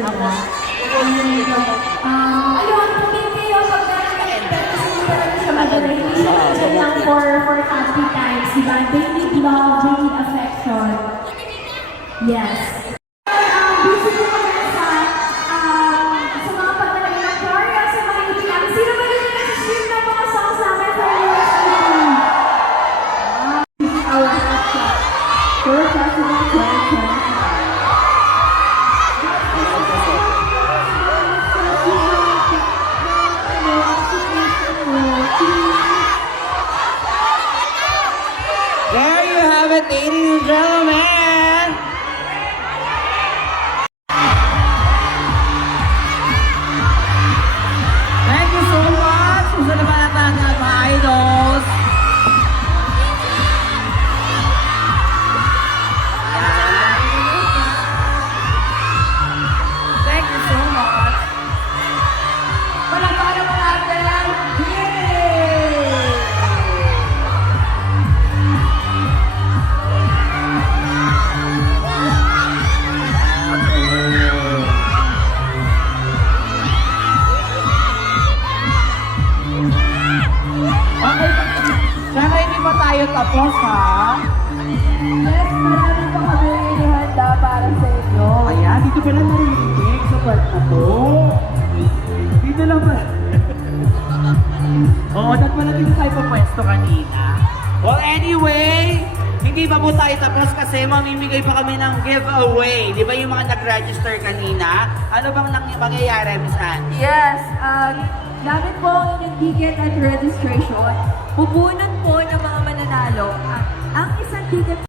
diba? Ayun, kung kayo, pag talaga siya madala, hindi siya madala lang for happy times, diba? They need love, they need affection. Yes. Busy po kami sa mga paglalagay ng Gloria, sa mga itinang. Sino ba yung nag-stream ng mga songs namin sa USB? Our hashtag for Festival 2025. There you have it, ladies and gentlemen! Thank you so much! Gusto naman natin ang mga idols! Thank you so much! Palakpakan naman natin! Yay! Okay, sana hindi pa tayo tapos, ha? Yes, marami pa kami inihanda para sa inyo. Ayan, dito pala narinig sa part na to. Dito lang pala. Oo, dat pala dito tayo pupwesto kanina. Well, anyway, hindi pa po tayo tapos kasi mamimigay pa kami ng giveaway. Di ba yung mga nag-register kanina? Ano bang mangyayari, Miss Anne? Yes, gamit po ang inyong ticket at registration, bubunot po ng mga mananalo ang isang ticket